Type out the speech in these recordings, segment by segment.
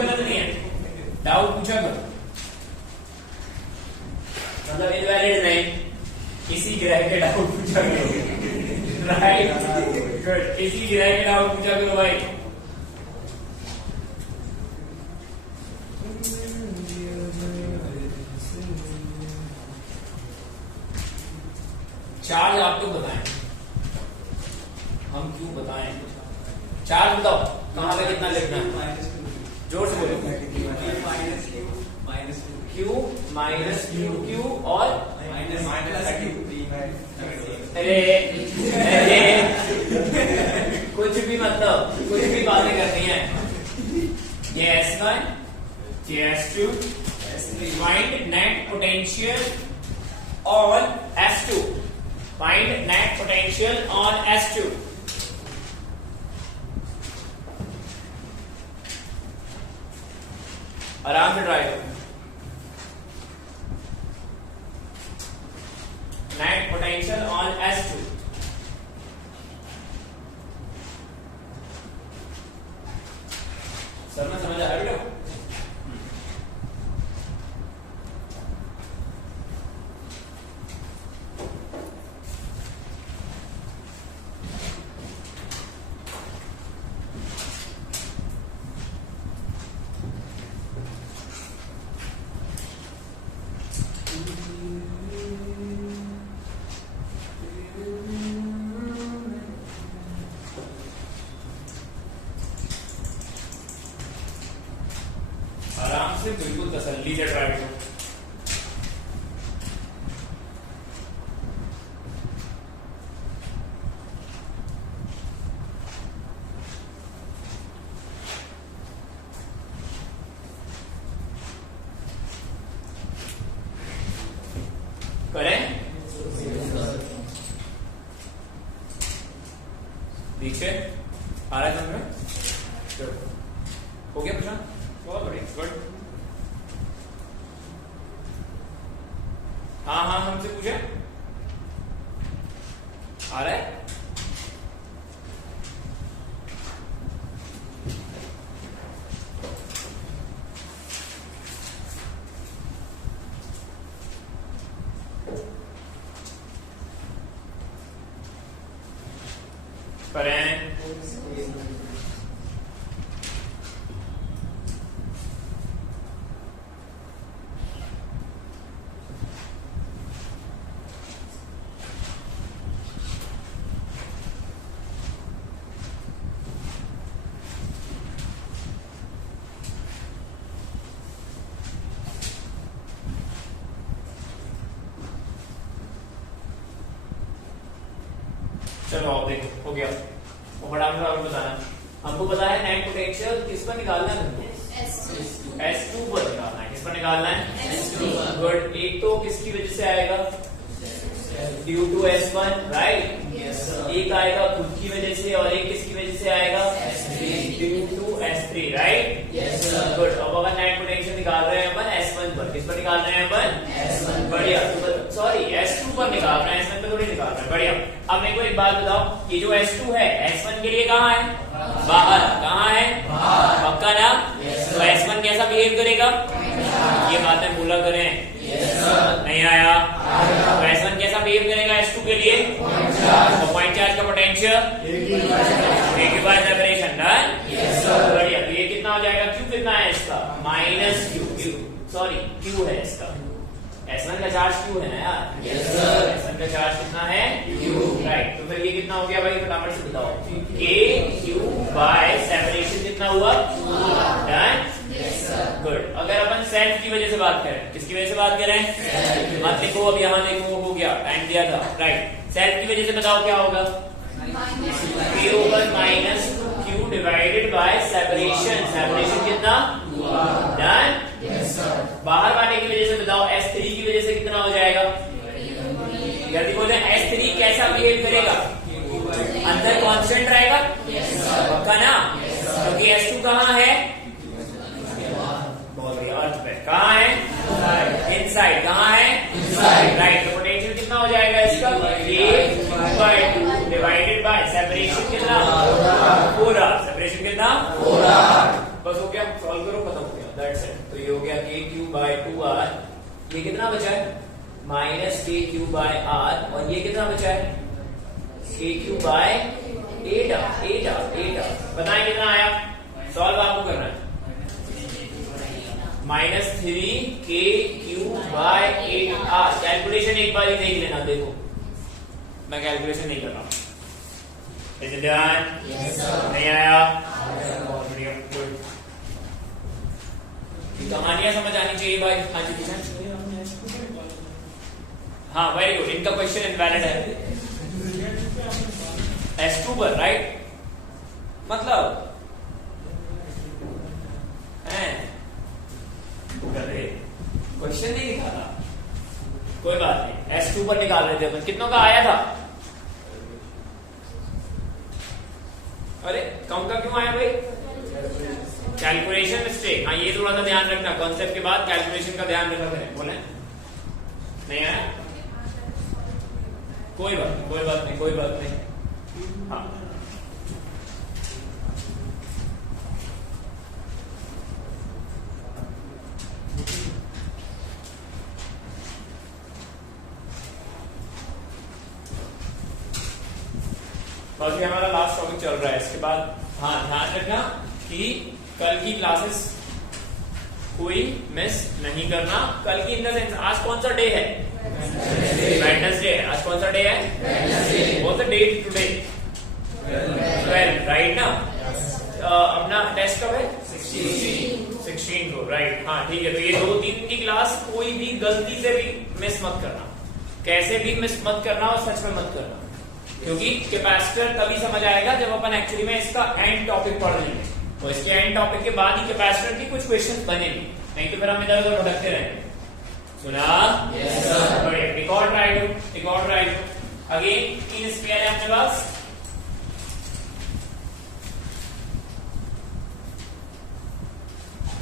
गलत नहीं है, डाउट पूछा करो, मतलब इनवैलिड नहीं, किसी ग्रह के डाउट पूछा करो, राइट, गुड, किसी ग्रह के डाउट पूछा करो भाई। चार्ज आप लोग बताएं, हम क्यों बताएं, चार्ज बताओ कहां पे कितना लिखना है, जोर से बोलो। क्यू माइनस क्यू क्यू और अरे कुछ भी, मतलब कुछ भी बातें करनी है। ये S1, ये S2, find net potential on S2, find net potential on S2। आराम से ट्राई करो। Net potential on S2, sir में समझ आ रही हो? आराम से, बिल्कुल तसल्ली से ट्राई करो। करें पीछे आ रहा है समझ में? हो गया प्रश्न? बहुत बढ़िया, गुड। हाँ हाँ हमसे पूछे, आ रहा है? करें चलो आप देखो, हो गया। वो फटाफट आपको बताना, हमको पता है नेट पोटेंशियल किस पर निकालना है, तुमको S2 पर निकालना है। किस पर निकालना है? S2 पर। गुड। एक तो किसकी वजह से आएगा? Due to S1, right. एक आएगा खुद की वजह से और एक किसकी वजह से आएगा? Due to S3, right. Good. अब अपन नेट पोटेंशियल निकाल रहे हैं अपन S1 पर। किस पर निकाल रहे हैं अपन? S1। बढ़िया। सॉरी S2 पर निकाल रहे हैं, S1 पर थोड़ी निकाल रहे हैं। बढ़िया। अब मेरे को एक बात बताओ, ये जो S2 है S1 के लिए कहाँ है? बाहर। कहाँ है? पक्का ना? तो S1 कैसा बिहेव करेगा? ये बातें बोला करें। नहीं आया? तो S1 कैसा बिहेव करेगा S2 के लिए? तो पॉइंट चार्ज का पोटेंशियल एक बार सेपरेशन, डन। बढ़िया। तो ये कितना हो जाएगा? Q कितना है इसका? माइनस Q, सॉरी Q है इसका। S1 का चार्ज Q है ना यार? S1 का चार्ज कितना है? Q, right. तो फिर ये कितना हो गया भाई, फटाफट से बताओ। KQ बाय सेपरेशन कितना हुआ? डन। गुड। अगर अपन सेल्फ की वजह से बात करें, किसकी वजह से बात करें? मत लिखो, अब यहाँ देखो, हो गया, टाइम दिया था, राइट। सेल्फ की वजह से बताओ क्या होगा? K over minus Q divided by separation. Separation कितना? डन। बाहर वाले की वजह से बताओ, S3 की वजह से कितना हो जाएगा? यदि बोले S3 कैसा बिहेव करेगा? अंदर कांस्टेंट रहेगा, पक्का ना? क्योंकि S2 कहाँ है? बहुत बढ़िया, अर्थ पे। कहाँ है? इनसाइड। कहाँ है? राइट। तो पोटेंशियल कितना हो जाएगा इसका? K/2 डिवाइडेड बाय सेपरेशन कितना? पूरा। सेपरेशन कितना? बस हो गया, सॉल्व करो, खत्म। ये कितना बचा है माइनस के क्यू बाय आर, और ये कितना बचा है के क्यू बाय 8r। बताएं कितना आया, सॉल्व आपको करना है। -3 के क्यू बाय 8r। कैलकुलेशन एक बार ही देख लेना, देखो मैं कैलकुलेशन नहीं कर रहा। Is it done? Yes, sir. नहीं आया? बहुत बढ़िया, गुड। कहानियां समझ आनी चाहिए भाई। हाँ जी किशन। हाँ वेरी गुड, इनका क्वेश्चन इनवैलिड है S2 पर, राइट? मतलब क्वेश्चन नहीं लिखा था, कोई बात नहीं। S2 पर निकाल रहे थे अपन, कितनों का आया था? अरे कम का क्यों आया भाई? Calculation mistake. हाँ ये थोड़ा सा ध्यान रखना, कॉन्सेप्ट के बाद कैलकुलेशन का ध्यान रखना करें। बोले नहीं आया, कोई बात नहीं, कोई बात नहीं, कोई बात नहीं। हाँ बस ये हमारा लास्ट टॉपिक चल रहा है। इसके बाद हाँ ध्यान रखना कि कल की क्लासेस कोई मिस नहीं करना। कल की इन द सेंस, आज कौन सा डे है? वेडनेसडे। आज कौन सा डे है? What the date today? 12, right ना? अपना टेस्ट कब है? 16 को, राइट? हाँ ठीक है। तो ये 2-3 की क्लास कोई भी गलती से भी मिस मत करना, कैसे भी मिस मत करना, और सच में मत करना, क्योंकि कैपेसिटर तभी समझ आएगा जब अपन एक्चुअली में इसका एंड टॉपिक पढ़ लेंगे, और इसके एंड टॉपिक के बाद ही कैपेसिटर की कुछ क्वेश्चंस बनेंगे, नहीं तो फिर हम इधर उधर भटकते रहेंगे। सुना? Yes sir. बढ़िया। रिकॉर्ड राइट अगेन 3 स्क्वायर है अपने पास।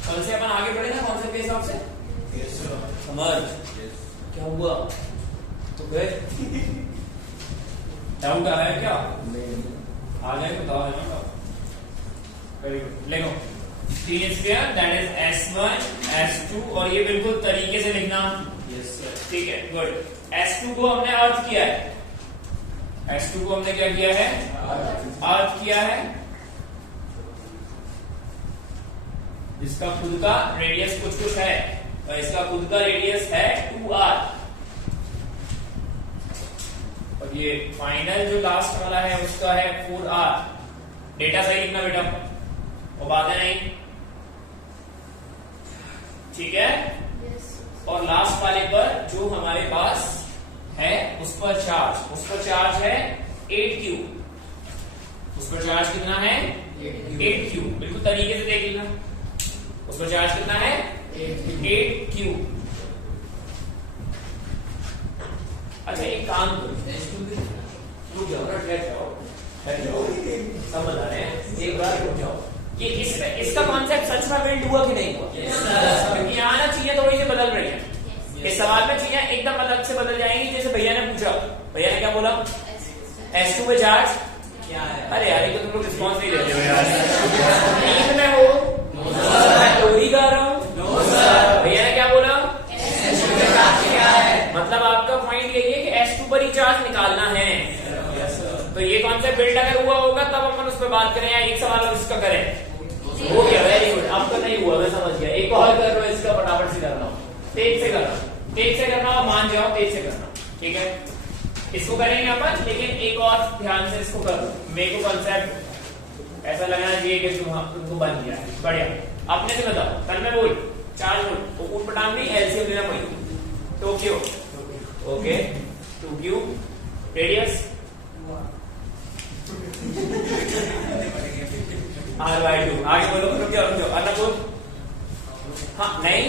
कल से अपन आगे बढ़े ना कॉन्सेप्ट के हिसाब से? Yes sir. समझ क्या हुआ तो गए? डाउट आ रहा है क्या? आ जाए तो बताओ ना। वेरी गुड, लिखो 3 square that is S1 S2, और ये बिल्कुल तरीके से लिखना। Yes sir. ठीक है, गुड। S2 को हमने अर्थ किया है, S2 को हमने क्या किया है? अर्थ किया है, जिसका खुद का रेडियस कुछ है, और इसका खुद का रेडियस है 2r, और ये फाइनल जो लास्ट वाला है उसका है 4r। डेटा सही लिखना बेटा, वो बात है नहीं, ठीक है? और लास्ट वाले पर जो हमारे पास है उस पर चार्ज है 8q। उस पर चार्ज कितना है? 8q। बिल्कुल तरीके से देख लेना, उस पर चार्ज कितना है? 8q। अच्छा एक काम करो, रुक जाओ ना, ठहर जाओ, समझ आ रहे हैं? एक बार रुक जाओ। ये इसका कॉन्सेप्ट सच में बिल्ड हुआ कि नहीं हुआ? क्योंकि यहाँ ना चीजें थोड़ी सी बदल रही हैं। इस सवाल में चीजें एकदम अलग से बदल जाएंगी। जैसे भैया ने पूछा, भैया ने क्या बोला? S2 पे चार्ज क्या है? अरे यार ये तो तुम लोग रिस्पॉन्स नहीं देते हो यार। नींद में हो? मैं चोरी कर रहा हूँ। भैया ने क्या बोला? मतलब आपका पॉइंट यही है कि S2 पर ही चार्ज निकालना है। तो ये कॉन्सेप्ट बिल्ड अगर हुआ होगा तब अपन उस पर बात करें, या एक सवाल और इसका करें। हो गया, वेरी गुड। आपका नहीं हुआ, मैं समझ गया। एक और कर रहा हूँ, इसका फटाफट से कर रहा हूँ, तेज से करना, और मान जाओ तेज से करना, ठीक है? इसको करेंगे अपन, लेकिन एक और ध्यान से इसको करो। मेरे को कॉन्सेप्ट ऐसा लगना चाहिए कि तुमको बन गया है। बढ़िया, अपने से बताओ। कल मैं बोल 4 वोल्ट ऊट पटांग नहीं, एलसीएम लेना पड़ी। Tokyo, okay, 2q, radius R/2। आगे बोलो, रुक जाओ। अन्ना बोल। हाँ नहीं,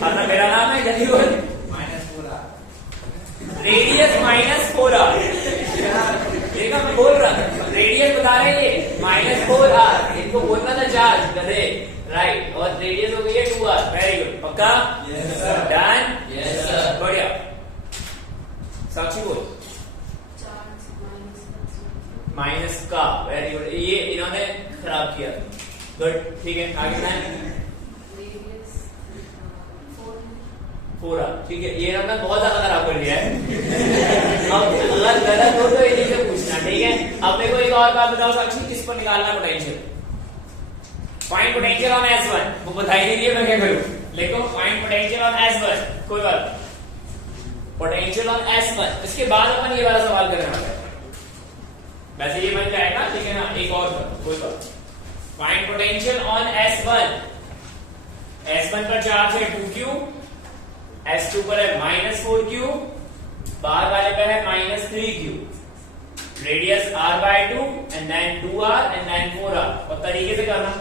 अन्ना मेरा नाम है, जल्दी बोल। -4r। Radius -4r। देखा मैं बोल रहा था, रेडियस बता रहे हैं ये -4r। इनको बोलना था चार्ज, गधे, राइट? और रेडियस हो गई है 2r। वेरी गुड, पक्का? Yes sir. Done? Yes sir. बढ़िया। साक्षी बोल। माइनस का, वेरी गुड। ये इन्होंने खराब किया, गुड, ठीक है। आगे 4R। ठीक है, ये हमने बहुत ज्यादा खराब कर लिया है। अब अगर गलत हो तो इन्हीं से पूछना, ठीक है। अब मेरे को एक और बात बताओ साक्षी, किस पर निकालना potential? Find potential on S1। वो बता ही नहीं रही है, मैं क्या करूं? लिखो फाइंड पोटेंशियल ऑन S1, कोई बात, पोटेंशियल ऑन S1। इसके बाद अपन ये वाला सवाल करने वाले हैं। वैसे ये बन जाएगा, ठीक है ना, एक और कोई बात। Find potential on S1। S1 पर चार्ज है 2Q, S2 पर है -4Q, बाहर वाले पर है -3Q, radius R/2 and then 2R and then 4R। और तरीके से करना,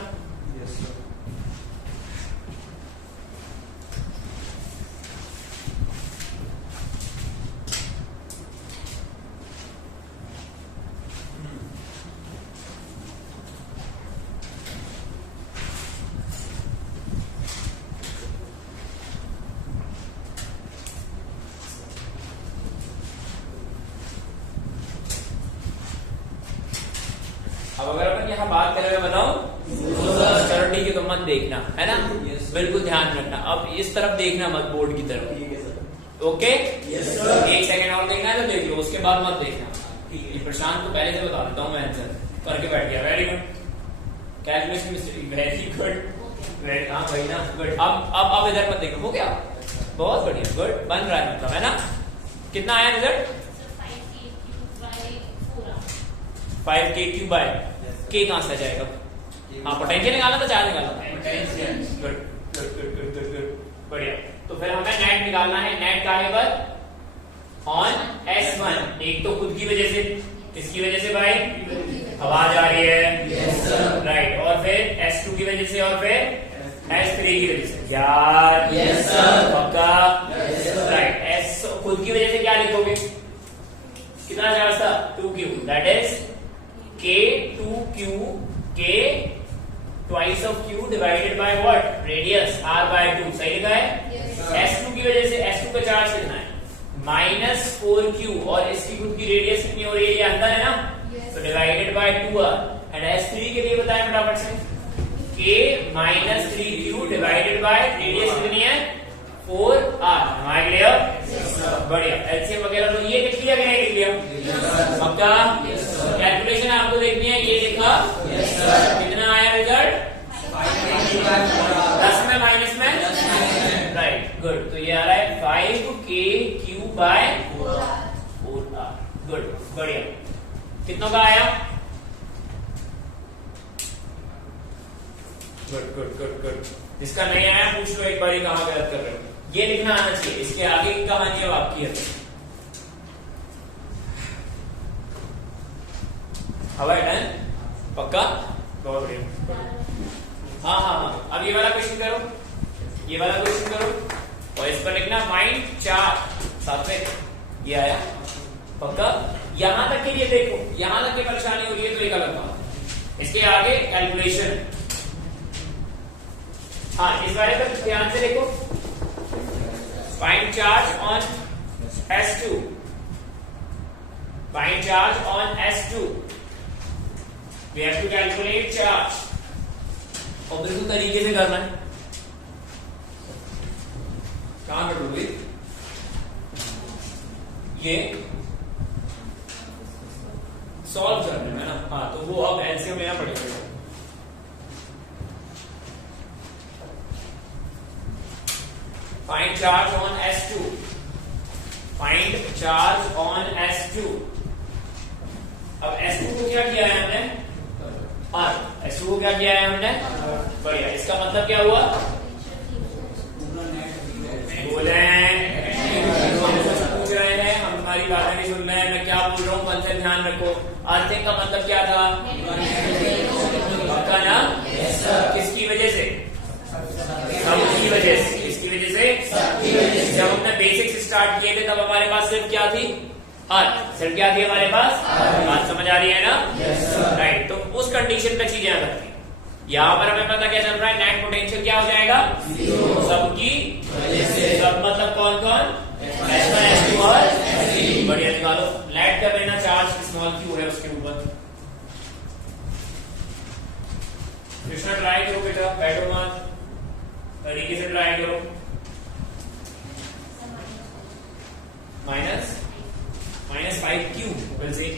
अब अगर अपन यहाँ बात करें, बताओ चलो ठीक है, तो मत देखना है ना, बिल्कुल ध्यान रखना। अब इस तरफ देखना मत, बोर्ड की तरफ, ओके? एक सेकंड और देखना है तो देख लो, उसके बाद मत देखना। ये प्रशांत को पहले से बता देता हूँ मैं, आंसर करके बैठ गया। Very good, calculation mistake, very good. हाँ भाई ना, गुड। अब इधर मत देखो, हो गया, बहुत बढ़िया, गुड, बन रहा है मतलब, है ना? कितना आया रिजल्ट? 5K³ बाय K कहां से आ जाएगा? हाँ, पोटेंशियल निकालना था, चार्ज निकालना था, potential. Good good good good good good, बढ़िया। तो फिर हमें नेट निकालना है। नेट का है पर ऑन S1, एक तो खुद की वजह से, किसकी वजह से भाई? आवाज आ रही है, राइट। और फिर S2 की वजह से, और फिर S3 की वजह से। यार पक्का, राइट। S खुद की वजह से क्या लिखोगे? कितना चार्ज था? 2Q, that is K2Q, K twice of Q divided by what? Radius R/2। सही लिखा है? S2 की वजह से, S2 का चार्ज कितना है? -4Q, और इसकी खुद की रेडियस कितनी हो रही है? ये अंदर है ना, तो divided by 2R। And S3 के लिए बताएं फटाफट से, K -3Q divided by radius कितनी है? 4R। हमारे क्लियर? बढ़िया। एलसीएम वगैरह तो ये लिख लिया कि नहीं लिख लिया? पक्का? कैलकुलेशन आपको देखनी है, ये लिखा, कितना आया रिजल्ट? 10 में माइनस में, राइट, गुड। तो ये आ रहा है 5K³ बाय 4R। गुड, बढ़िया। कितनों का आया? Good good good good. जिसका नहीं आया पूछ लो एक बार, कहां गलत कर रहे हो। ये लिखना आना चाहिए, इसके आगे की कहानी अब आपकी है। हवाई डन, पक्का, बहुत बढ़िया। हाँ हाँ हाँ, अब ये वाला क्वेश्चन करो, ये वाला क्वेश्चन करो, और इस पर लिखना फाइंड चार्ज। साथ में ये आया, पक्का। यहां तक के लिए देखो, यहां तक की परेशानी हो रही है तो एक अलग बात, इसके आगे कैलकुलेशन। हाँ, इस बारे पर ध्यान से देखो। Find charge on S2, find charge on S2, we have to calculate charge. और बिल्कुल तरीके से करना है। कहां करोगे ये? सॉल्व करना है ना? हाँ, तो वो अब एलसीएम लेना पड़ेगा। Find charge on S2, find charge on S2। अब S2 को क्या किया है हमने? S2 को क्या किया है हमने? बढ़िया। इसका मतलब क्या हुआ? बोले पूछ रहे हैं, हम तुम्हारी बातें नहीं सुन रहे हैं, मैं क्या बोल रहा हूँ, कंसेप्ट ध्यान रखो। अर्थिंग का मतलब क्या था? पक्का ना? किसकी वजह से? सबकी वजह से। किसकी वजह से? जब हमने बेसिक्स स्टार्ट किए थे तब हमारे पास सिर्फ क्या थी? सिर्फ क्या थी हमारे पास? बात समझ आ रही है ना? राइट। तो उस कंडीशन पे चीजें याद रखनी। यहाँ पर हमें पता क्या चल रहा है? नेट पोटेंशियल क्या हो जाएगा? सबकी वजह से। सब मतलब कौन कौन? S1, S2 और S3। बढ़िया, निकालो। लेट कर लेना चार्ज स्मॉल q है उसके ऊपर। कृष्णा ट्राई करो बेटा, बैठो मत, तरीके से ट्राई करो। minus 5q will say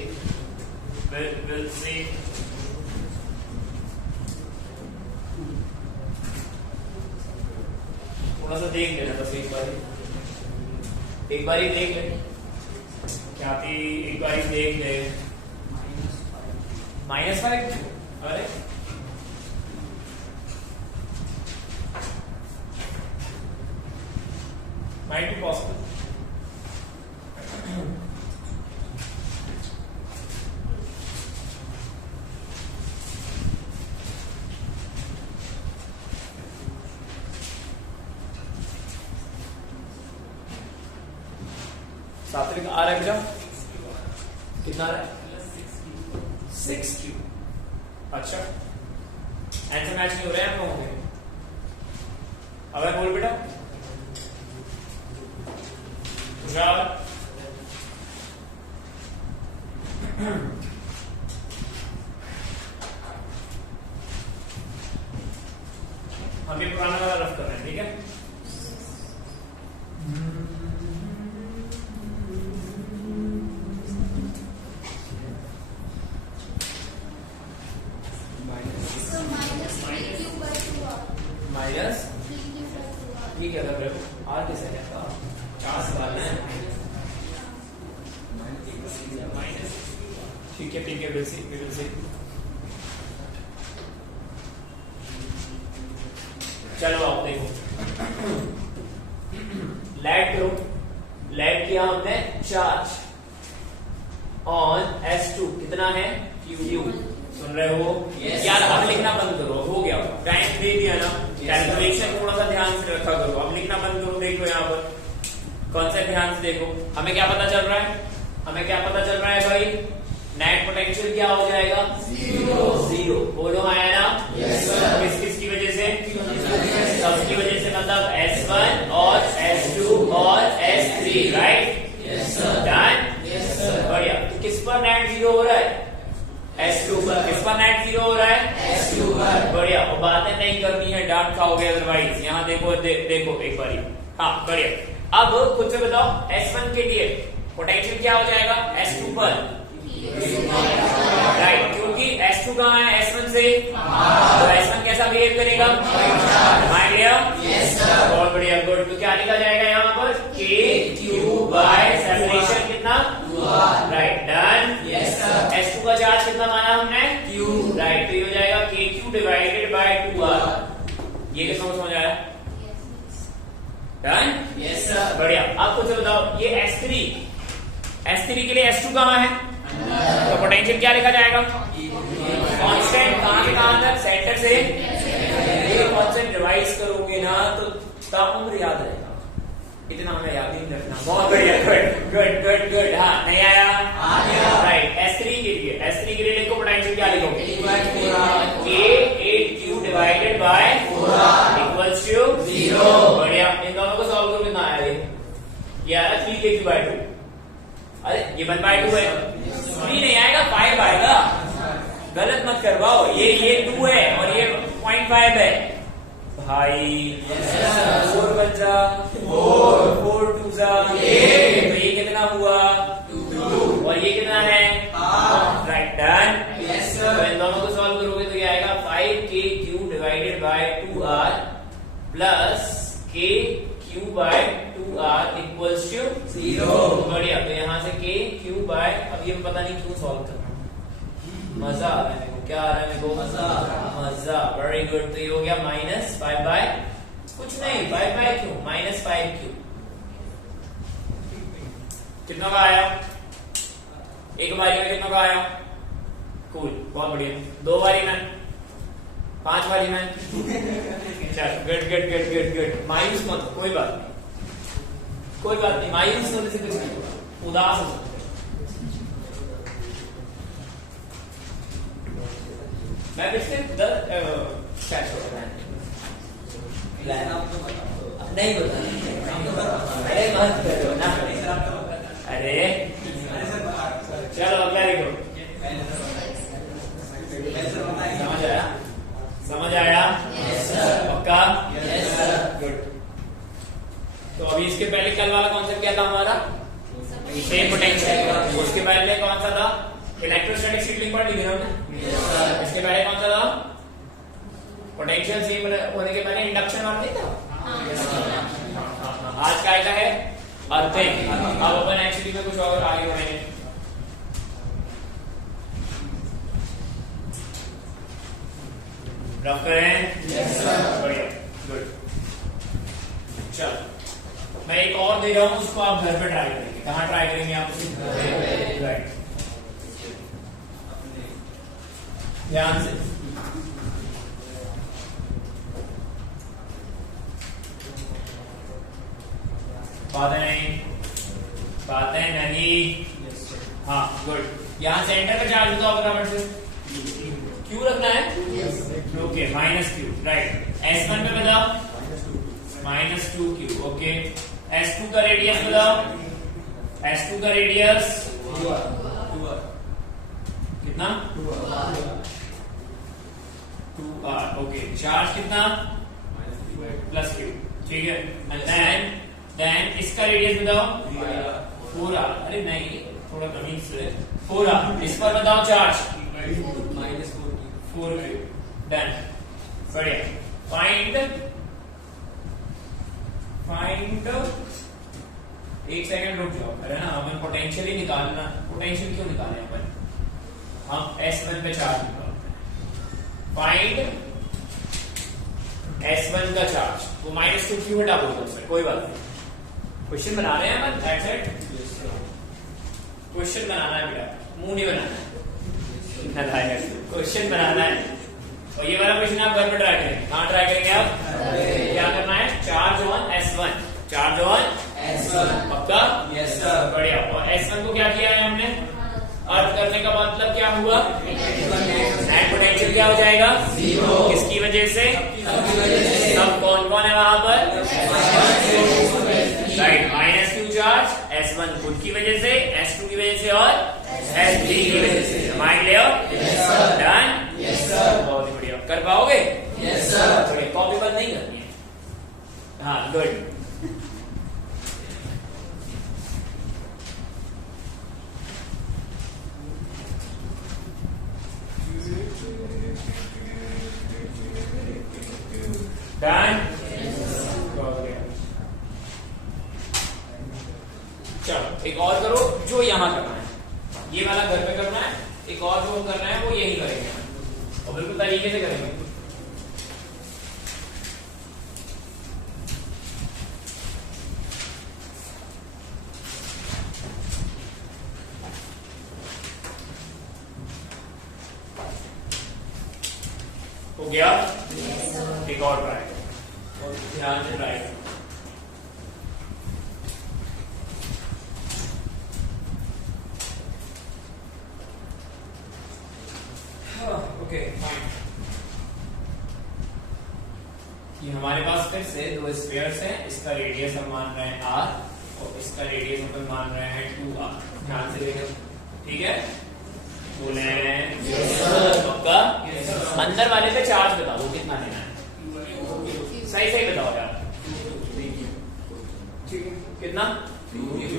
थोड़ा सा देख लेना बस एक बार ही देख ले क्या थी, एक बार ही देख ले। -5 अरे might be possible। सात्विक आ रहा है बेटा, कितना आ रहा है? 6q। अच्छा आंसर मैच नहीं हो रहे हैं हम लोगों के। अब बोल बेटा हम ये पुराना वाला रफ कर रहे हैं, ठीक है। माइनस ठीक है, आर कैसे है आपका? 4 सवाल है, ठीक है विल सी चलो आप देखो, लेट करो, लेट किया हमने चार्ज ऑन S2 कितना है? Q। सुन रहे हो? यार अब लिखना बंद करो, हो गया टाइम दे दिया ना, कैलकुलेशन थोड़ा सा ध्यान से रखा करो। अब लिखना बंद करो, देखो यहाँ पर कॉन्सेप्ट ध्यान से देखो। हमें क्या पता चल रहा है? हमें क्या पता चल रहा है भाई? नेट पोटेंशियल क्या हो जाएगा? 0। बोलो आया ना? किस की वजह से? सबकी वजह से, मतलब S1 और S2 और S3, राइट? डन? बढ़िया। तो किस पर नेट 0 हो रहा है? S2 पर। किस पर नेट 0 हो रहा है? S2 पर। बढ़िया। और बातें नहीं करनी है, डांट खाओगे अदरवाइज। यहाँ देखो देखो एक बारी। हाँ बढ़िया। अब खुद से बताओ S1 के लिए पोटेंशियल क्या हो जाएगा? S2 पर, राइट? क्योंकि S2 कहाँ है? S1 से, तो S1 कैसा बिहेव करेगा? मान लिया? बहुत बढ़िया, गुड। तो क्या लिखा जाएगा यहाँ पर? KQ बाय सेपरेशन कितना? Right, done. S2 का चार्ज कितना माना हमने? Q, right? तो ये हो जाएगा KQ डिवाइडेड बाय 2R। ये किसको समझ आया? डन? Yes sir. बढ़िया। अब कुछ बताओ, ये S3 के लिए S2 कहाँ है? तो पोटेंशियल क्या लिखा जाएगा? कांस्टेंट। कहां से कहां तक? सेंटर से। ये कांस्टेंट रिवाइज करोगे ना तो ताउम्र याद रहेगा, इतना हमें याद नहीं रखना। बहुत बढ़िया, गुड। हाँ नहीं आया? राइट। S3 के लिए लिखो पोटेंशियल क्या लिखोगे? K8Q divided by 4R equals to 0। बढ़िया। इन दोनों को सॉल्व करो, कितना आया? ये आ रहा 3KQ/2। अरे ये 1/2 है, 3 नहीं आएगा, 5 आएगा। गलत मत करवाओ, ये 2 है और ये 0.5 है भाई। 4 बचा, 4 2 जा, तो ये कितना हुआ? 2। और ये कितना है? Right, done. तो इन दोनों को सॉल्व करोगे तो ये आएगा 5KQ divided by 2R plus KQ/2R equals to 0। बढ़िया। तो यहाँ से KQ बाय, अब ये पता नहीं क्यों सॉल्व करना, मजा आ रहा है मेरे को। क्या आ रहा है मेरे को? मजा। Very good. तो ये हो गया -5/, कुछ नहीं 5/q, -5q। कितना का आया? एक बारी में कितना का आया? कूल, बहुत बढ़िया। 2 बारी में, 5 बारी में। चल, गुड। मायूस मत, कोई बात नहीं, मायूस होने से कुछ नहीं होगा, उदास हो सकते। मैं पिछले 10 नहीं बता, अरे मत करो ना, अरे चलो क्या लिखो? समझ आया? पक्का? गुड। तो अभी इसके पहले कल वाला कॉन्सेप्ट क्या था हमारा? Same potential. उसके पहले कौन सा था? इलेक्ट्रोस्टैटिक सीलिंग पर लिखे हमने। इसके पहले कौन सा था? पोटेंशियल सेम होने के पहले इंडक्शन और नहीं था। आज क्या है? अर्थिंग। अब अपन एक्चुअली में कुछ और आगे बढ़ेंगे। रफ करें? बढ़िया, गुड। चलो मैं एक और दे रहा हूं, उसको आप घर पे ट्राई करेंगे। कहाँ ट्राई करेंगे आप? राइट, ध्यान से। बातें नहीं। हाँ, गुड। यहाँ सेंटर का चार्ज बताओ बराबर से। क्यू रखना है? Okay, minus Q, right. S1 पे बताओ -2q, ओके। S2 का रेडियस बताओ। S2 का रेडियस कितना? 2r, okay. चार्ज कितना? +q, ठीक है। देन इसका रेडियस बताओ। 4r, अरे नहीं, थोड़ा कमी से 4r। इस पर बताओ चार्ज -4q। देन बढ़िया, फाइंड एक सेकंड रुक जाओ, है ना। हमें पोटेंशियल ही निकालना। पोटेंशियल क्यों निकालें अपन? हम S1 पे चार्ज निकालते हैं। फाइंड S1 का चार्ज। वो -2q हटा दो उसमें, कोई बात नहीं। क्वेश्चन बना रहे हैं अपन, दैट्स इट। क्वेश्चन बनाना है बेटा, मुंह नहीं बनाना है। क्वेश्चन बनाना है। और ये वाला क्वेश्चन आप घर पे ट्राई करेंगे। कहाँ ट्राई करेंगे आप? क्या करना है? Charge on S1। Charge on S1, पक्का? Yes sir. बढ़िया। और S1 को क्या किया है हमने? अर्थ करने का मतलब क्या हुआ? नेट पोटेंशियल क्या हो जाएगा? 0। किसकी वजह से? सब कौन कौन है वहां पर? राइट, -q चार्ज S1 खुद की वजह से, S2 की वजह से और S3 की वजह से। माइंड ले आओ। डन? Yes sir. बहुत ही बढ़िया। कर पाओगे? Yes sir. कॉपी बंद नहीं करनी है। हाँ, गुड। डन? चलो एक और करो, जो यहां करना है। ये वाला घर पे करना है। एक और जो करना है वो यही करेंगे, और बिल्कुल तरीके से करेंगे। हो गया? एक और ट्राई करो, और ध्यान से ट्राई करो। Okay, fine. ये हमारे पास फिर से दो स्फीयर्स हैं। इसका रेडियस हम मान रहे हैं r, और इसका रेडियस हम मान रहे हैं 2r। ध्यान से देखो, ठीक है? बोले पक्का? अंदर वाले पे चार्ज बताओ, वो कितना लेना है? सही सही बताओ यार। कितना? 2q,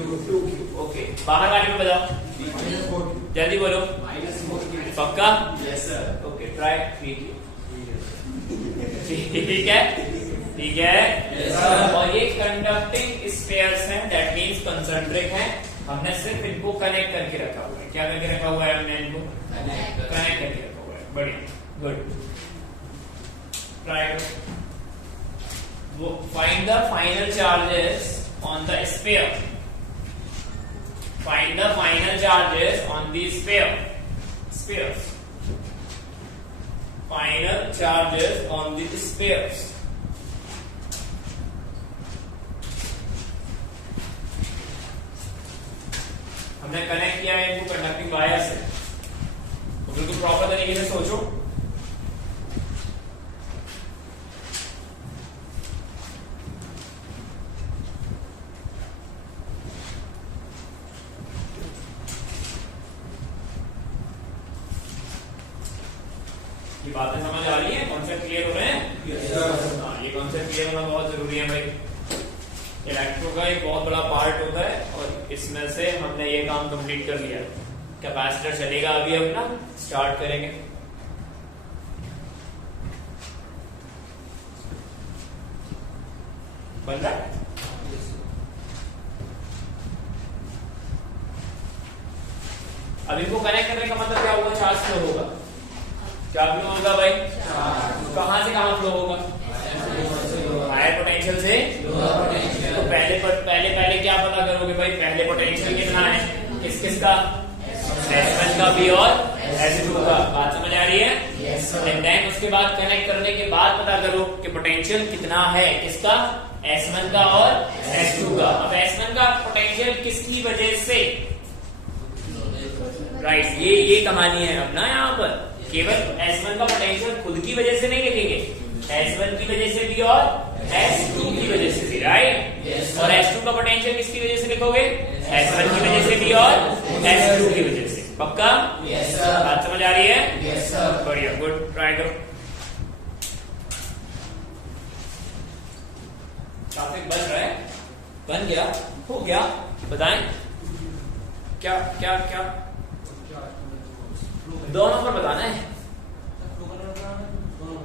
okay. बाहर वाले पे बताओ, जल्दी बोलो। पक्का? Yes sir. Okay, try. ठीक है, ठीक है। yes, और ये कंडक्टिंग स्फीयर्स हैं, दैट मींस कंसेंट्रिक हैं। हमने सिर्फ इनको कनेक्ट करके रखा हुआ है। क्या करके रखा हुआ है हमने? इनको कनेक्ट करके रखा हुआ है। बढ़िया, गुड। ट्राई करो। Find the final charges on the sphere. Find the final charges on the sphere. Spheres. Final charges on the spheres. हमने कनेक्ट किया है इनको कंडक्टिंग वायर से, तो बिल्कुल प्रॉपर तरीके से सोचो। ये बातें समझ आ रही है? कॉन्सेप्ट क्लियर हो रहे हैं? हाँ, ये कॉन्सेप्ट क्लियर होना बहुत जरूरी है भाई। इलेक्ट्रो का एक बहुत बड़ा पार्ट होता है, और इसमें से हमने ये काम कंप्लीट कर लिया। कैपेसिटर चलेगा अभी अपना, स्टार्ट करेंगे। बन रहा है? अब इनको कनेक्ट करने का मतलब क्या होगा? चार्ज फ्लो होगा। क्या फ्लो होगा भाई? कहां से कहां फ्लो होगा? हायर पोटेंशियल से लोअर पोटेंशियल। तो पहले क्या पता करोगे भाई? पहले पोटेंशियल कितना है? किस का? S1 का भी और S2 का। बात समझ आ रही है? एंड देन उसके बाद कनेक्ट करने के बाद पता करो कि पोटेंशियल कितना है, किसका? S1 का और S2 का। अब S1 का पोटेंशियल किसकी वजह से? राइट, ये कहानी है अब ना। यहाँ पर केवल S1 का पोटेंशियल खुद की वजह से नहीं लिखेंगे, S1 की वजह से भी और S2 की वजह से भी। राइट, और S2 का पोटेंशियल किसकी वजह से लिखोगे? S1 की वजह से भी और S2 की वजह से। पक्का? Yes sir. बात समझ आ रही है? Yes sir. बढ़िया, गुड, ट्राई करो। टॉपिक बन रहा है? बन गया? हो गया? बताएं क्या क्या क्या? दोनों पर बताना है,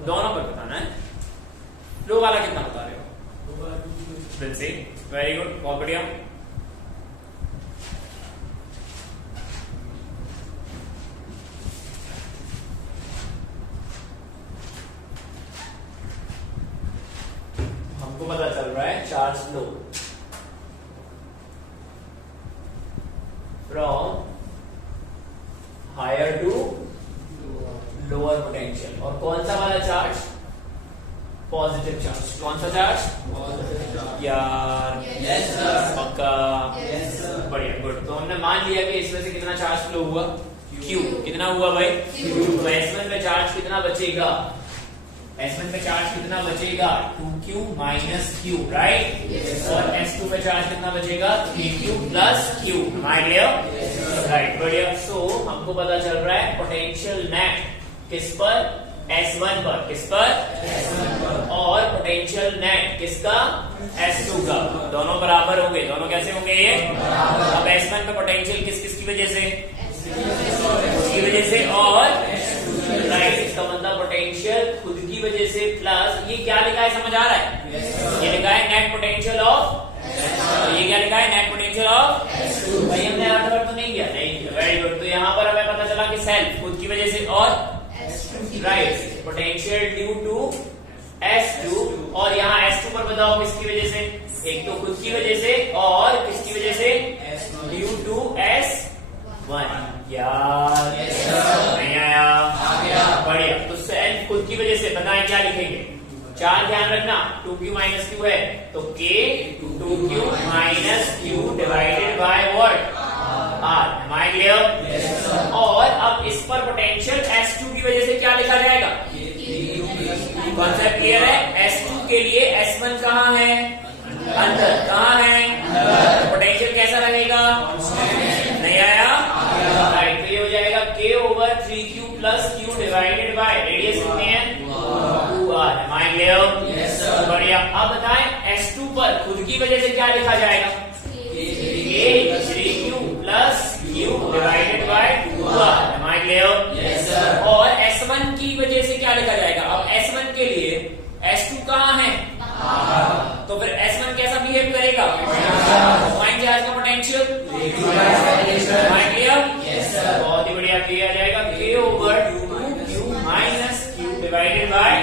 दोनों पर बताना है। फ्लो वाला कितना बता रहे हो? वेरी गुड, बहुत बढ़िया। हमको पता चल रहा है charge flow from higher to lower potential. और कौन सा वाला चार्ज? Positive charge. कौन सा चार्ज? यार यस सर। पक्का? Yes sir. बढ़िया, गुड। तो हमने मान लिया कि इसमें से कितना चार्ज फ्लो हुआ? Q। कितना हुआ भाई? Q। तो S1 में चार्ज कितना बचेगा? S1 पे चार्ज कितना बचेगा? 2Q minus Q। राइट, और S2 पे चार्ज कितना बचेगा? 3Q plus Q। माइंड लिया? राइट, बढ़िया। सो हमको पता चल रहा है पोटेंशियल नेट किस पर? S1 पर। किस पर? S1 पर। और पोटेंशियल नेट किसका? S2 का। दोनों बराबर होंगे। दोनों कैसे होंगे ये? अब S1 पे पोटेंशियल किसकी वजह से? उसकी वजह से। और राइट, इसका मतलब पोटेंशियल खुद की वजह से प्लस ये क्या लिखा है? समझ आ रहा है? ये लिखा है नेट पोटेंशियल ऑफ, ये क्या लिखा है? Net potential of S2। भाई हमने अर्थ तो नहीं किया? नहीं। Very good. तो यहाँ पर हमें पता चला कि सेल्फ खुद की वजह से और right, potential due to S2। और यहाँ S2 पर बताओ किसकी वजह से? एक तो खुद की वजह से और किसकी वजह से? Due to S1। यार नहीं आया? आ गया। बढ़िया। तो सेल्फ खुद की वजह से बताएं क्या लिखेंगे? चार ध्यान रखना, 2Q माइनस Q है तो K 2Q minus Q divided by what? R। Mind clear? और अब इस पर पोटेंशियल S2 की वजह से क्या लिखा जाएगा? कॉन्सेप्ट क्लियर है? S2 के लिए S1 कहाँ है? अंदर। कहाँ है? पोटेंशियल कैसा रहेगा? नहीं आया? राइट, तो ये हो जाएगा K over 3Q plus Q divided by radius कितने हैं? 2R। Mind clear? Yes sir. बढ़िया। अब बताएं S2 पर खुद की वजह से क्या लिखा जाएगा? K 3Q plus Q divided by 2R। Mind clear? Yes sir. और S1 की वजह से क्या लिखा जाएगा? अब S1 के लिए S2 कहाँ है? तो फिर S1 कैसा बिहेव करेगा? फाइंड चार्ज का potential. Mind clear? Yes sir. बहुत ही बढ़िया। किया जाएगा K over 2Q minus Q divided by.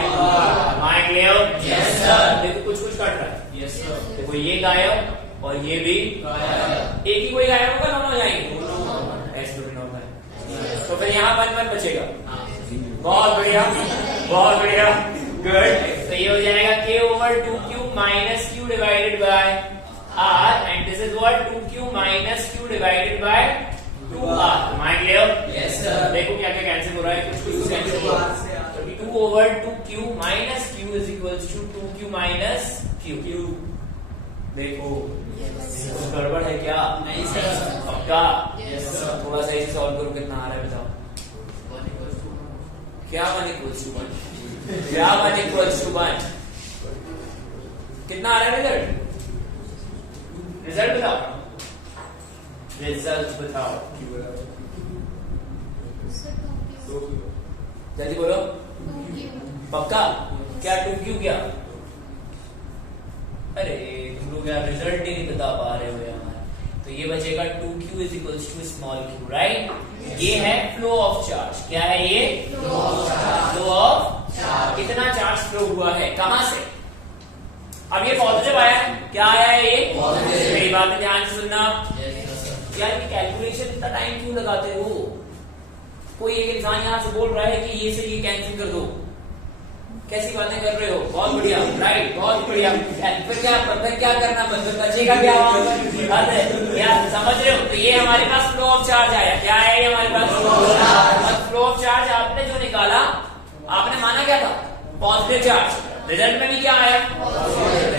Mind clear? Yes sir. देखो कुछ कट रहा है। Yes sir. देखो ये गायब और ये भी गायब। एक ही कोई गायब होगा, दोनों हो जाएंगे। तो फिर यहाँ 1 बचेगा। बहुत बढ़िया, बहुत बढ़िया, गुड। तो ये हो जाएगा K over 2Q minus Q divided by R and this is what? 2Q minus Q divided by 2R। Mind clear? Yes sir. देखो क्या क्या कैंसिल हो रहा है? कुछ कैंसिल हो रहा है। 2 over 2Q minus Q is equals to 2Q minus Q। देखो गड़बड़ है क्या? नहीं सर। पक्का? Yes sir. थोड़ा सा इसे सॉल्व करो, कितना आ रहा है बताओ? क्या 1 इक्वल्स टू 1? क्या 1 इक्वल्स टू 1? कितना आ रहा है रिजल्ट? रिजल्ट बताओ। रिजल्ट बताओ। जल्दी बोलो। पक्का? क्या 2Q क्या? अरे तुम लोग यार रिजल्ट ही नहीं बता पा रहे हो यार। तो ये बचेगा 2Q is equals to small q, right? ये है फ्लो ऑफ चार्ज। क्या है ये? Flow of charge. कितना चार्ज फ्लो हुआ है, कहां से? अब ये पॉजिटिव आया है। क्या आया है ये? पॉजिटिव। मेरी बात ध्यान से सुनना। यार ये कैलकुलेशन इतना टाइम क्यों लगाते हो? कोई एक इंसान यहाँ से बोल रहा है कि ये से ये कैंसिल कर दो। कैसी बातें कर रहे हो? बहुत बढ़िया, राइट, बहुत बढ़िया। फिर क्या करना बचेगा क्या वहां पर? क्या समझ रहे हो? तो ये हमारे पास फ्लो ऑफ चार्ज आया। क्या है ये हमारे पास? फ्लो ऑफ चार्ज आपने जो निकाला, आपने माना क्या था? Positive charge. रिजल्ट में भी क्या आया?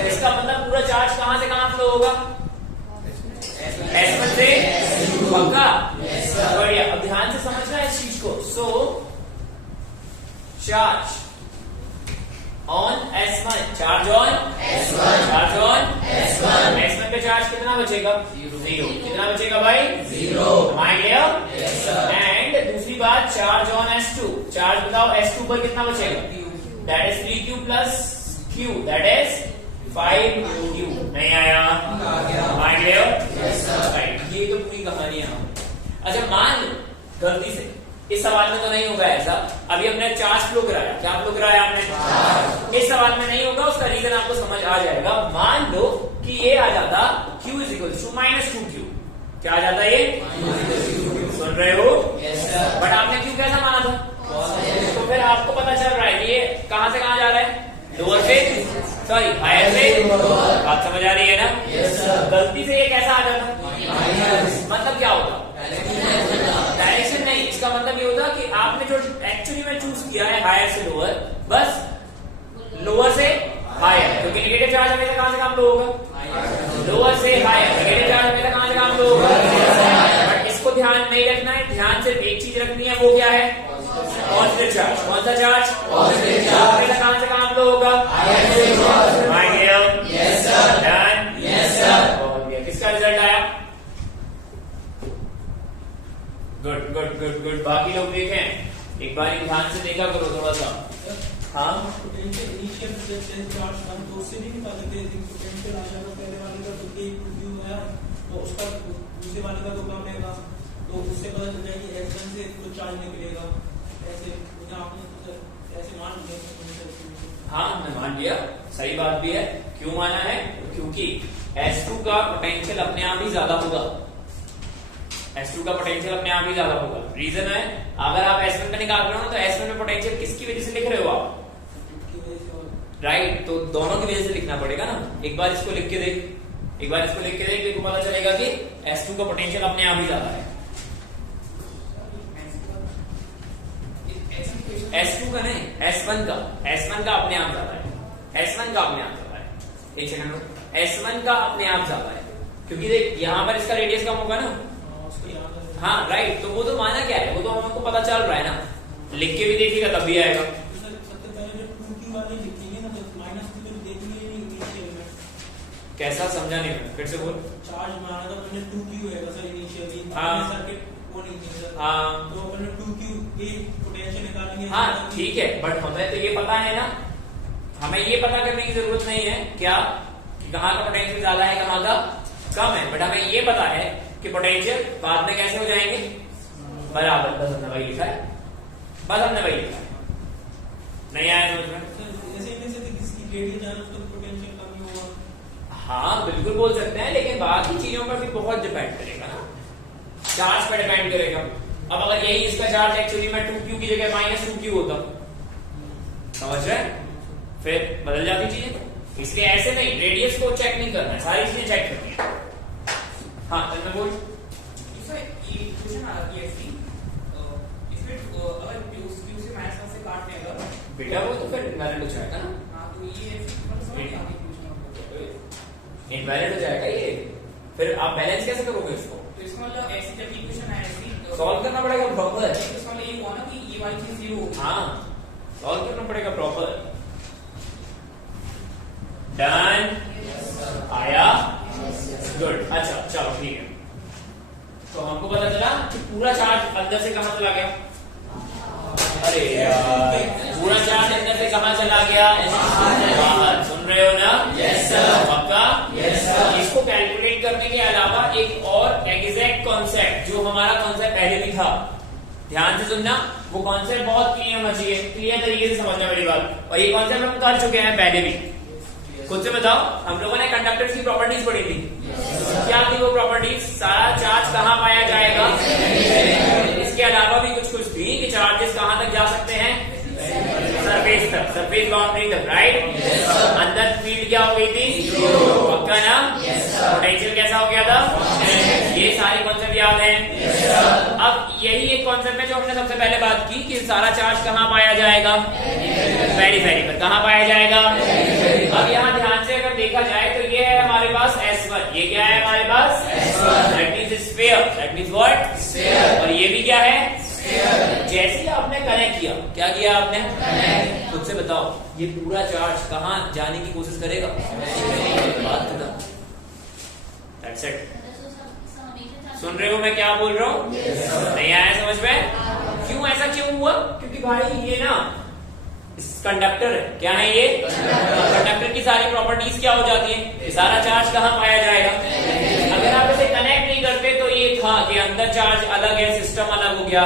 इसका मतलब पूरा चार्ज कहां से कहां फ्लो होगा? S1 से। पक्का? बढ़िया। अब ध्यान से समझना इस चीज को। So charge on S1, charge on S1, charge on S1 पे चार्ज कितना बचेगा? 0। कितना बचेगा भाई? 0। मान लिया? Yes sir. एंड दूसरी बात, चार्ज ऑन S2, चार्ज बताओ S2 पर कितना बचेगा? That is 3Q plus Q, that is 5Q। नहीं आया? मान लिया? Yes sir. राइट, ये तो पूरी कहानी है। अच्छा मान लो गलती से, इस सवाल में तो नहीं होगा ऐसा, अभी हमने चार्ज फ्लो कराया। क्या फ्लो कराया आपने? इस सवाल में नहीं होगा, उसका रीजन आपको समझ आ जाएगा। मान लो कि ये आ जाता Q is equal to minus 2Q। क्या आ जाता ये? सुन रहे हो? Yes sir. बट आपने Q कैसा माना था? तो फिर आपको पता चल रहा है कि ये कहां से कहां जा रहा है? लोअर से, सॉरी हायर से। बात समझ आ रही है ना? Yes sir. गलती से ये कैसा आ जाता? मतलब क्या होता? डायरेक्शन नहीं, इसका मतलब ये होता कि आपने जो एक्चुअली में चूज किया है हायर से लोअर, बस लोअर से हायर, क्योंकि नेगेटिव चार्ज हमेशा कहां से काम लो होगा? लोअर से हायर। नेगेटिव चार्ज हमेशा कहां से काम लो होगा? बट इसको ध्यान नहीं रखना है, ध्यान सिर्फ एक चीज रखनी है, वो क्या है? Positive charge. कौन सा चार्ज? Positive charge. हमेशा कहां से काम लो होगा? हायर से lower. Mind clear? Yes sir. Done? Yes sir. बहुत बढ़िया। किसका रिजल्ट आया? Good good good good. बाकी लोग देखें, एक बार ध्यान से देखा करो थोड़ा सा। हाँ, उसका दूसरे वाले का तो कम रहेगा, तो उससे पता चल जाएगा कि S1 से तो चार्ज निकलेगा। ऐसे आपने ऐसे मान लिया? हाँ मैं मान लिया, सही बात भी है। क्यों माना है? क्योंकि S2 का पोटेंशियल अपने आप ही ज्यादा होगा। S2 का पोटेंशियल अपने आप ही ज्यादा होगा। रीजन है, अगर आप S1 का निकाल रहे हो तो S1 में पोटेंशियल किसकी वजह से लिख रहे हो आप? राइट, तो दोनों की वजह से लिखना पड़ेगा ना। एक बार इसको लिख के देख, एक बार इसको लिख के देख, देखो पता चलेगा कि S2 का पोटेंशियल अपने आप ही ज्यादा है। S2 का नहीं, S1 का अपने आप ज्यादा है। S1 का अपने आप ज्यादा है। एक सेकंड, S1 का अपने आप ज्यादा है, क्योंकि देख यहाँ पर इसका रेडियस कम होगा ना। हाँ राइट, तो वो तो माना क्या है, वो तो हमको पता चल रहा है ना। लिख के भी देखिएगा तब भी आएगा। कैसा समझा नहीं मैं, फिर से बोल। चार्ज माना था मैंने 2Q है सर इनिशियली। हाँ। सर्किट वो नहीं थी सर। हाँ। तो अपन 2Q की पोटेंशियल निकालेंगे। हाँ ठीक है, बट हमें तो ये पता है ना, हमें ये पता करने की जरूरत नहीं है क्या कि कहाँ का पोटेंशियल ज्यादा है कहाँ का कम है, बट हमें ये पता है कि पोटेंशियल बाद में कैसे हो जाएंगे बराबर। बस हमने वही लिखा है, बस हमने वही लिखा है। नहीं आया समझ में? हाँ बिल्कुल बोल सकते हैं, लेकिन बाकी चीजों पर भी बहुत डिपेंड करेगा ना, चार्ज पर डिपेंड करेगा। अब अगर यही इसका चार्ज एक्चुअली में 2Q की जगह माइनस 2Q होता, समझ रहे हैं, फिर बदल जाती चीजें। इसलिए ऐसे नहीं, रेडियस को चेक नहीं करना है, सारी चीजें चेक करनी है। हाँ चल मैं बोल। बेटा वो तो फिर इनवैलिड हो जाएगा ना। इनवैलिड हो जाएगा ये, फिर आप बैलेंस कैसे करोगे इसको? तो इसका मतलब ऐसी जब इक्वेशन आए ऐसी सॉल्व करना पड़ेगा प्रॉपर। इसका मतलब ये हुआ ना कि ये वाली चीज 0 होगी। हाँ सॉल्व करना पड़ेगा प्रॉपर। डन? आया? गुड। अच्छा चलो ठीक है, तो हमको पता चला कि पूरा चार्ज अंदर से कहां चला गया? अरे यार, पूरा चार्ज अंदर से कहां चला गया? बाहर। सुन रहे हो ना? Yes sir. पक्का? Yes sir. इसको कैलकुलेट करने के अलावा एक और एग्जैक्ट कॉन्सेप्ट जो हमारा कॉन्सेप्ट पहले भी था, ध्यान से सुनना, वो कॉन्सेप्ट बहुत क्लियर होना चाहिए, क्लियर तरीके से समझना मेरी बात। और ये कॉन्सेप्ट हम कर चुके हैं पहले भी। खुद से बताओ, हम लोगों ने कंडक्टर्स की प्रॉपर्टीज पढ़ी थी। क्या थी वो प्रॉपर्टीज? सारा चार्ज कहां पाया जाएगा? इसके अलावा भी कुछ कुछ थी कि चार्जेस कहां तक जा सकते हैं? सरफेस तक, सरफेस बाउंड्री तक, राइट? अंदर फील्ड क्या हो गई थी? पक्का ना? पोटेंशियल कैसा हो गया था? ये सारे कॉन्सेप्ट याद हैं? अब यही एक कॉन्सेप्ट है जो हमने सबसे पहले बात की कि सारा चार्ज कहां पाया जाएगा? पेरिफेरी पर। कहां पाया जाएगा? अब यहाँ ध्यान से अगर देखा जाए तो ये है हमारे पास S1। ये क्या है हमारे पास? S1। That means sphere. That means what? Sphere. और ये भी क्या है? स्फीयर। जैसे ही आपने कनेक्ट किया, क्या किया आपने? कनेक्ट। खुद से बताओ, ये पूरा चार्ज कहां जाने की कोशिश करेगा? बात खत्म। That's it. सुन रहे हो मैं क्या बोल रहा हूँ? नहीं आया समझ में? क्यों ऐसा क्यों हुआ? क्योंकि भाई ये ना कंडक्टर है। क्या है ये? कंडक्टर की सारी प्रॉपर्टीज क्या हो जाती है? सारा चार्ज कहां पाया जाएगा? अगर आप इसे कनेक्ट नहीं करते तो ये था कि अंदर चार्ज अलग है, सिस्टम अलग हो गया।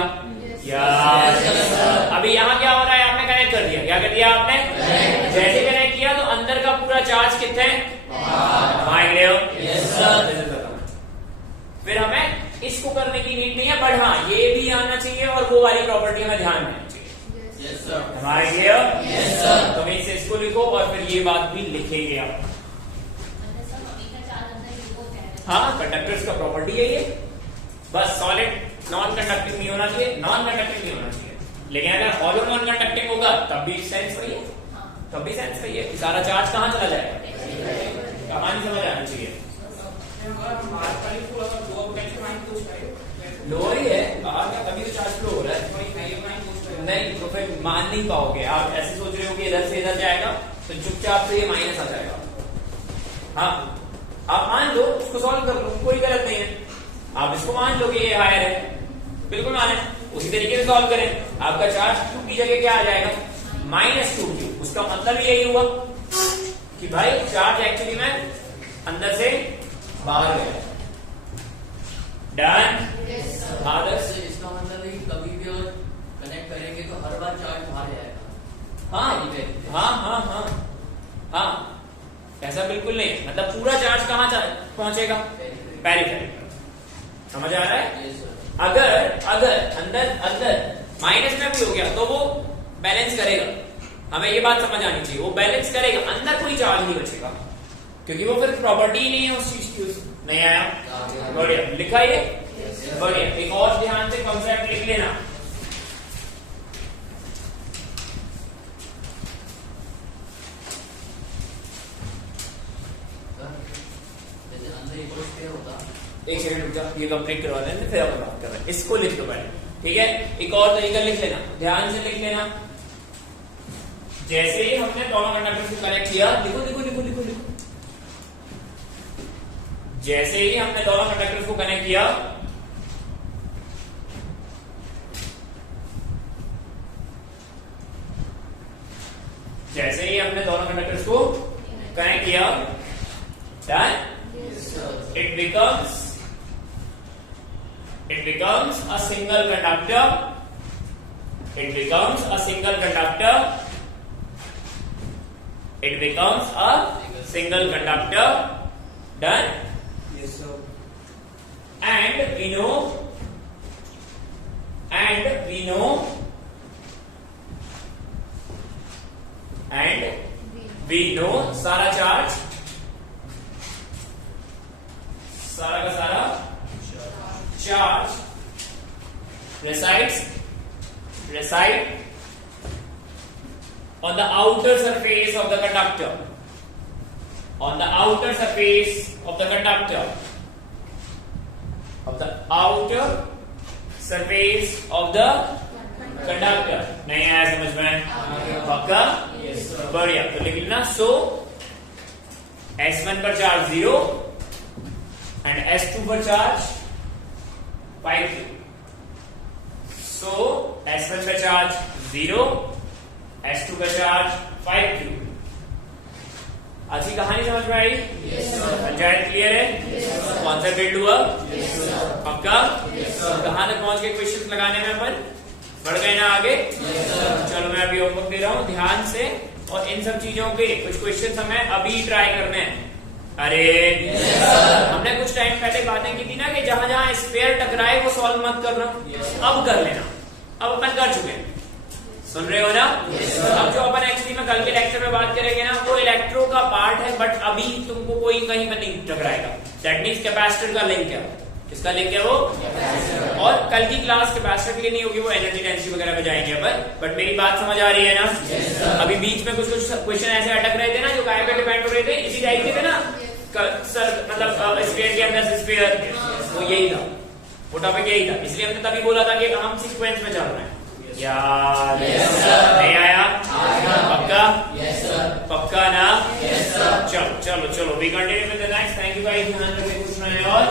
अभी यहाँ क्या हो रहा है? आपने कनेक्ट कर दिया। क्या कर दिया आपने? जैसे कनेक्ट किया तो अंदर का पूरा चार्ज कितने? फिर हमें इसको करने की नीड नहीं है, बट हाँ ये भी आना चाहिए और वो वाली प्रॉपर्टी हमें ध्यान में आनी चाहिए। तो मैं इसे इसको लिखो और फिर ये बात भी लिखेंगे आप। हाँ, कंडक्टर्स का प्रॉपर्टी है ये। बस सॉलिड नॉन कंडक्टिंग नहीं होना चाहिए, नॉन कंडक्टिंग नहीं होना चाहिए। लेकिन अगर हॉलो नॉन कंडक्टिंग होगा तब भी सेंस वही है, तब भी सेंस वही है कि सारा चार्ज कहाँ चला जाएगा। कहानी समझ आनी चाहिए। लोअर ही है, बाहर का तभी तो चार्ज फ्लो हो रहा है। नहीं तो फिर मान नहीं पाओगे। आप ऐसे सोच रहे हो कि इधर से इधर जाएगा तो चुपचाप से ये माइनस आ जाएगा। हाँ, आप मान लो, उसको सॉल्व कर लो, कोई गलत नहीं है। आप इसको मान लो कि ये हायर है, बिल्कुल माने, उसी तरीके से सॉल्व करें। आपका चार्ज Q की जगह क्या आ जाएगा? -2Q। उसका मतलब यही हुआ कि भाई चार्ज एक्चुअली में अंदर से बाहर गया। डन? आदर्श इसका मतलब है कि कभी भी और कनेक्ट करेंगे तो हर बार चार्ज बाहर जाएगा। हाँ, ऐसा बिल्कुल नहीं। मतलब पूरा चार्ज कहाँ पहुंचेगा? पेरिफेरी पर। समझ आ रहा है? अगर अंदर माइनस में भी हो गया तो वो बैलेंस करेगा। हमें ये बात समझ आनी चाहिए, वो बैलेंस करेगा, अंदर कोई चार्ज नहीं बचेगा, क्योंकि वो फिर प्रॉपर्टी ही नहीं है उस चीज की। नहीं आया? बढ़िया, लिखा ये? बढ़िया। एक और ध्यान से कॉन्सेप्ट लिख लेना। एक सेकंड रुक जाओ, ये कंप्लीट करवा देंगे फिर हम बात कर रहे हैं। इसको लिख लो पहले, ठीक है? एक और तरीका लिख लेना, ध्यान से लिख लेना। जैसे ही हमने दोनों कंडक्टर्स को कनेक्ट किया, लिखो लिखो लिखो लिखो लिखो। जैसे ही हमने दोनों कंडक्टर्स को कनेक्ट किया, जैसे ही हमने दोनों कंडक्टर्स को कनेक्ट किया, done? It becomes a single conductor. It becomes a single conductor. It becomes a single conductor. Done? Yes, sir. And we know सारा चार्ज, सारा का सारा charge reside on the outer surface of the conductor. On the outer surface of the conductor. Of the outer surface of the conductor. नहीं आया समझ में? पक्का? बढ़िया। तो लिख लेना, so S1 पर चार्ज 0 and S2 पर चार्ज 5Q। सो S1 का चार्ज 0, S2 का चार्ज 5Q। अच्छी कहानी समझ में आई? पंचायत क्लियर है? कौन सा बिल्ड हुआ? पक्का? कहां तक पहुंच के क्वेश्चन लगाने में अपन बढ़ गए ना आगे? चलो मैं अभी होमवर्क दे रहा हूँ ध्यान से, और इन सब चीजों के कुछ क्वेश्चन हमें अभी ट्राई करने हैं। अरे हमने कुछ टाइम पहले बातें की थी ना कि जहां जहां स्फीयर टकराए वो सॉल्व मत करना, अब कर लेना। अब अपन कर चुके हैं, सुन रहे हो ना? अब जो अपन एक्चुअली में कल के लेक्चर में बात करेंगे ना, वो इलेक्ट्रो का पार्ट है, बट अभी तुमको कोई कहीं पर नहीं टकराएगा। दैट मींस कैपेसिटर का लिंक है। किसका लिंक है वो? और कल की क्लास कैपेसिटर के लिए नहीं होगी, वो एनर्जी डेंसिटी वगैरह में जाएंगे अपन। बट मेरी बात समझ आ रही है ना? अभी बीच में कुछ क्वेश्चन ऐसे अटक रहे थे ना, जो काय पे डिपेंड हो रहे थे, इसी टाइप के थे ना सर, मतलब स्फीयर के अंदर स्फीयर, वो यही था, वो टॉपिक यही था। इसलिए हमने तभी बोला था कि हम सीक्वेंस में चल रहे हैं। यार नहीं आया? पक्का? पक्का ना? चलो चलो चलो, we continue with the next. Thank you guys, ध्यान रखिए, कुछ नहीं और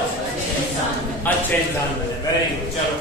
अच्छे इंसान बने। वेरी गुड, चलो।